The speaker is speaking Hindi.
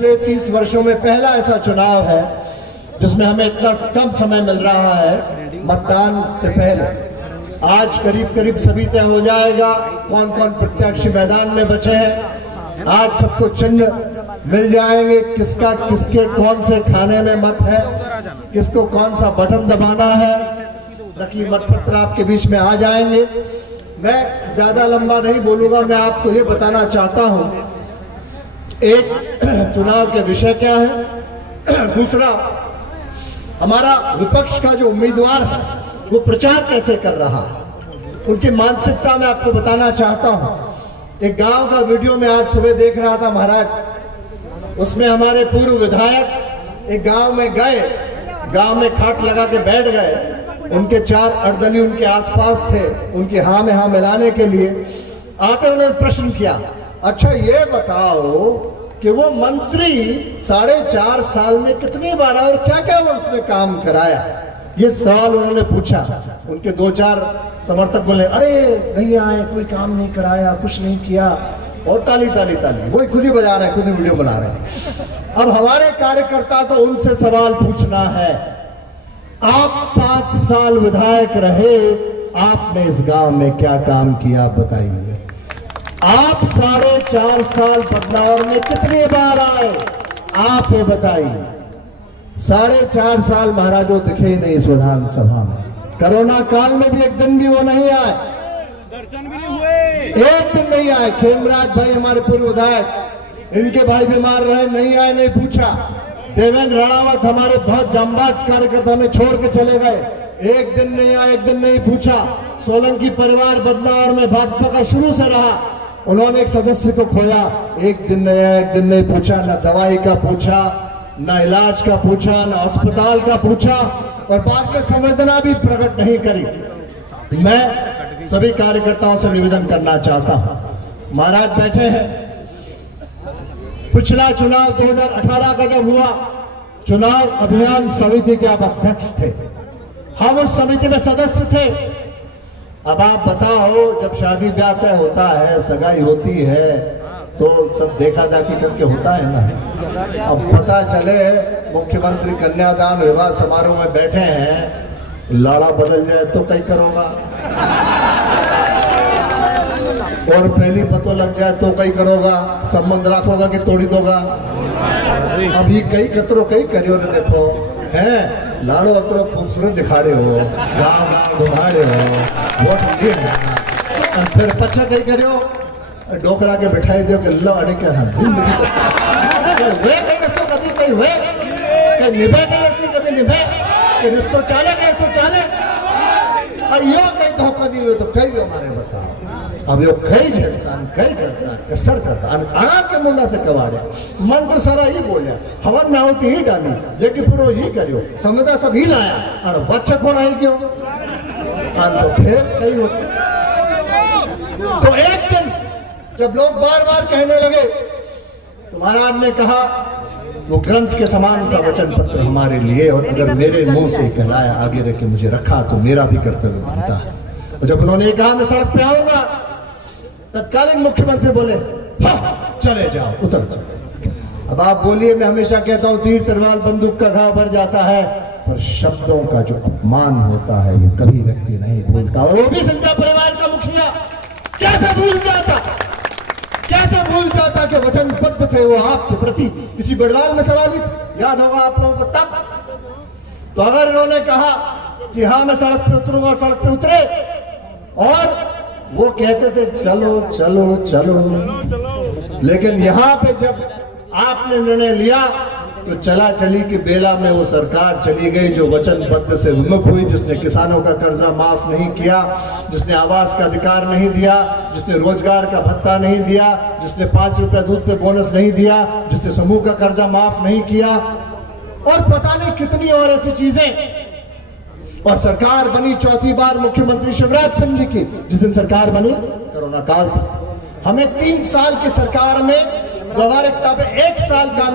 पिछले 30 वर्षों में पहला ऐसा चुनाव है जिसमें हमें इतना कम समय मिल रहा है मतदान से पहले। आज करीब करीब सभी तय हो जाएगा कौन कौन प्रत्याशी मैदान में बचे हैं। आज सबको चिन्ह मिल जाएंगे, किसका किसके कौन से खाने में मत है, किसको कौन सा बटन दबाना है। नकली मतपत्र आपके बीच में आ जाएंगे। मैं ज्यादा लंबा नहीं बोलूंगा, मैं आपको ये बताना चाहता हूं एक चुनाव के विषय क्या है, दूसरा हमारा विपक्ष का जो उम्मीदवार है वो प्रचार कैसे कर रहा है, उनकी मानसिकता में आपको बताना चाहता हूं। एक गांव का वीडियो में आज सुबह देख रहा था महाराज, उसमें हमारे पूर्व विधायक एक गांव में गए, गांव में खाट लगा के बैठ गए, उनके 4 अर्दली उनके आसपास थे, उनकी हाँ में हाँ मिलाने के लिए आते उन्होंने प्रश्न किया, अच्छा ये बताओ कि वो मंत्री 4.5 साल में कितनी बार आया और क्या क्या वो उसने काम कराया। ये सवाल उन्होंने पूछा। उनके 2-4 समर्थक बोले अरे नहीं आए, कोई काम नहीं कराया, कुछ नहीं किया, और ताली ताली ताली, वही खुद ही बजा रहे हैं, खुद ही वीडियो बना रहे हैं। अब हमारे कार्यकर्ता तो उनसे सवाल पूछना है, आप 5 साल विधायक रहे, आपने इस गांव में क्या काम किया बताइए। आप 4.5 साल बदलाव में कितनी बार आए, आप ये बताइए। 4.5 साल महाराजों दिखे ही नहीं इस विधानसभा में। कोरोना काल में भी एक दिन भी वो नहीं आए, दर्शन भी नहीं हुए, एक दिन नहीं आए। खेमराज भाई हमारे पूर्व विधायक, इनके भाई बीमार रहे, नहीं आए, नहीं पूछा। देवेंद्र राणावत हमारे बहुत जांबाज कार्यकर्ता में छोड़ के चले गए, एक दिन नहीं आए, एक दिन नहीं पूछा। सोलंकी परिवार बदलाव में भाजपा का शुरू से रहा, उन्होंने एक सदस्य को खोया, एक दिन नहीं आया, एक दिन नहीं पूछा, न दवाई का पूछा, न इलाज का पूछा, न अस्पताल का पूछा, और बाद में संवेदना भी प्रकट नहीं करी। मैं सभी कार्यकर्ताओं से निवेदन करना चाहता हूं, महाराज बैठे हैं, पिछला चुनाव 2018 का जब हुआ, चुनाव अभियान समिति के आप अध्यक्ष थे, हम उस समिति में सदस्य थे। अब आप बताओ, जब शादी ब्याह तय होता है, सगाई होती है, तो सब देखा दाखी करके होता है ना। अब पता चले मुख्यमंत्री कन्यादान विवाह समारोह में बैठे हैं, लाड़ा बदल जाए तो कई करोगा, और पहली पतो लग जाए तो कई करोगा, संबंध रखोगा कि तोड़ी दोगा। अभी कई कतरो कई करियो ने देखो है, लाड़ो अतरो खूबसूरत दिखाड़े हो, गाँव गाँव घुमाड़े हो, वोट और फिर पच्छा कई करियो, डोकरा के बिठाई दियो कि लो अड़े क्या वे कई ऐसो कभी कई हुए कि निभे कई ऐसी कभी निभे कि रिश्तो चाले कैसो चाले, यो कई धोखा नहीं हुए तो कई भी हमारे बताओ। अब यो कई झेलता कई करता कसर करता आना के मुंडा से कवाड़े, मंत्र सारा ही बोलिया, हवन में आवती ही डाली, लेकिन पूरा ही करियो, समझदा सब ही लाया, और बच्चा कौन आई क्यों, तो फिर कई होते। तो एक दिन जब लोग बार बार कहने लगे, तो महाराज ने कहा वो ग्रंथ के समान था वचन पत्र हमारे लिए, और अगर मेरे मुंह से कहलाया आगे रख के मुझे रखा तो मेरा भी कर्तव्य बनता है। और जब उन्होंने कहा मैं सड़क पे आऊंगा, तत्कालीन मुख्यमंत्री बोले हाँ चले जाओ, उतर जाओ। अब आप बोलिए, मैं हमेशा कहता हूं तीर तलवार बंदूक का घाव भर जाता है, पर शब्दों का जो अपमान होता है ये कभी व्यक्ति नहीं भूलता। और वो भी संध्या परिवार का मुखिया कैसे भूल जाता, कैसे भूल जाता कि वचनबद्ध थे वो आपके प्रति, किसी बड़वाल में सवाल ही याद होगा आप लोगों को तब। तो अगर इन्होंने कहा कि हाँ मैं सड़क पे उतरूंगा, सड़क पे उतरे, और वो कहते थे चलो चलो चलो, लेकिन यहां पे जब आपने निर्णय लिया तो चला चली की बेला में वो सरकार चली गई जो वचनबद्ध से विमुख हुई, जिसने किसानों का कर्जा माफ नहीं किया, जिसने आवास का अधिकार नहीं दिया, जिसने रोजगार का भत्ता नहीं दिया, जिसने 5 रुपए दूध पे बोनस नहीं दिया, जिसने समूह का कर्जा माफ नहीं किया, और पता नहीं कितनी और ऐसी चीजें। और सरकार बनी चौथी बार मुख्यमंत्री शिवराज सिंह जी की, जिस दिन सरकार बनी कोरोना काल थी। हमें 3 साल की सरकार में व्यवहारिकता पे 1 साल काम